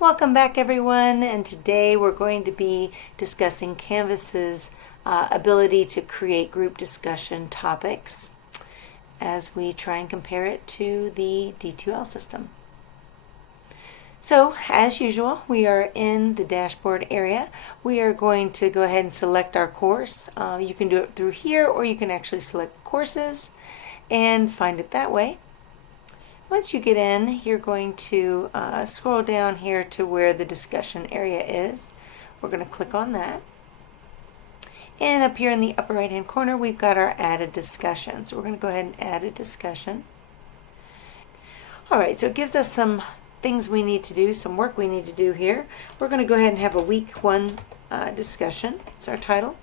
Welcome back everyone, and today we're going to be discussing Canvas's ability to create group discussion topics as we try and compare it to the D2L system. So as usual, we are in the dashboard area. We are going to go ahead and select our course. You can do it through here, or you can actually select courses and find it that way. Once you get in, you're going to scroll down here to where the discussion area is. We're going to click on that. And up here in the upper right hand corner, we've got our added discussion. So we're going to go ahead and add a discussion. All right, so it gives us some things we need to do, some work we need to do here. We're going to go ahead and have a week 1 discussion. It's our title.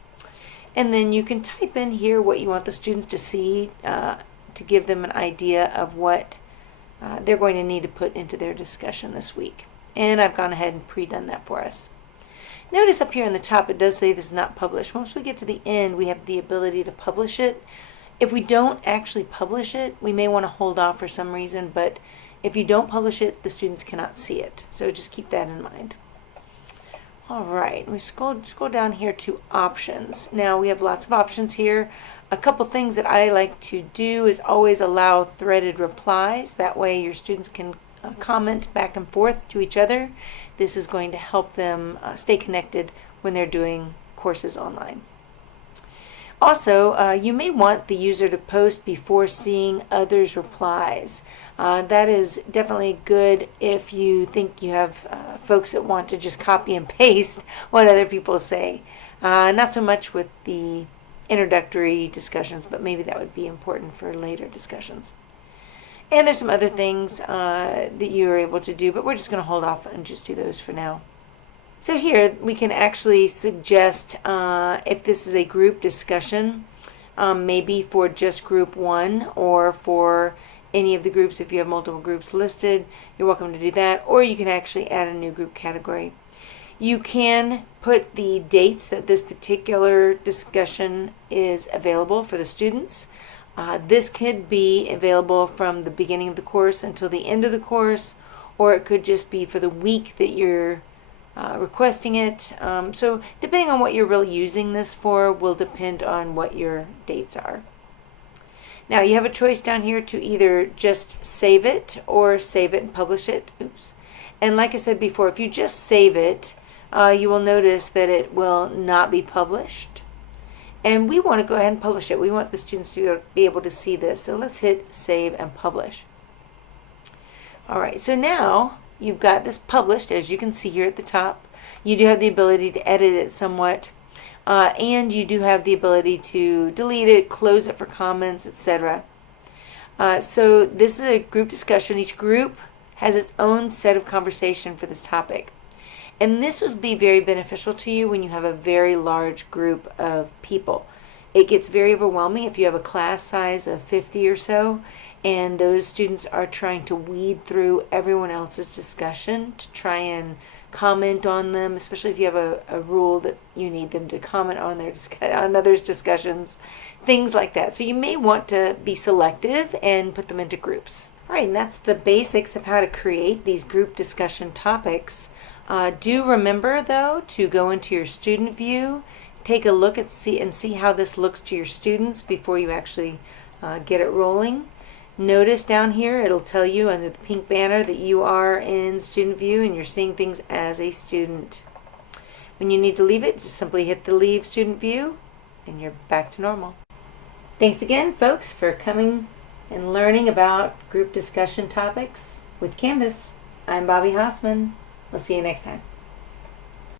And then you can type in here what you want the students to see to give them an idea of what they're going to need to put into their discussion this week. And I've gone ahead and pre-done that for us. Notice up here in the top it does say this is not published. Once we get to the end, we have the ability to publish it. If we don't actually publish it, we may want to hold off for some reason, but if you don't publish it, the students cannot see it. So just keep that in mind. All right, we scroll down here to options. Now we have lots of options here. A couple things that I like to do is always allow threaded replies. That way your students can comment back and forth to each other. This is going to help them stay connected when they're doing courses online. Also, you may want the user to post before seeing others' replies. That is definitely good if you think you have folks that want to just copy and paste what other people say. Not so much with the introductory discussions, but maybe that would be important for later discussions. And there's some other things that you're able to do, but we're just going to hold off and just do those for now. So here we can actually suggest if this is a group discussion, maybe for just group 1 or for any of the groups. If you have multiple groups listed, you're welcome to do that, or you can actually add a new group category. You can put the dates that this particular discussion is available for the students. This could be available from the beginning of the course until the end of the course, or it could just be for the week that you're requesting it. So depending on what you're really using this for will depend on what your dates are. Now you have a choice down here to either just save it or save it and publish it. Oops. And like I said before, if you just save it, you will notice that it will not be published. And we want to go ahead and publish it. We want the students to be able to see this. So let's hit save and publish. All right, so now you've got this published, as you can see here at the top. You do have the ability to edit it somewhat, and you do have the ability to delete it, close it for comments, etc. So this is a group discussion. Each group has its own set of conversation for this topic. And this would be very beneficial to you when you have a very large group of people. It gets very overwhelming if you have a class size of 50 or so, and those students are trying to weed through everyone else's discussion to try and comment on them, especially if you have a rule that you need them to comment on on others' discussions, things like that. So you may want to be selective and put them into groups. All right, and that's the basics of how to create these group discussion topics. Do remember, though, to go into your student view, take a look and see how this looks to your students before you actually get it rolling. Notice down here it'll tell you under the pink banner that you are in student view and you're seeing things as a student. When you need to leave it, just simply hit the leave student view and you're back to normal. Thanks again, folks, for coming and learning about group discussion topics with Canvas. I'm Bobby Hausman. We'll see you next time.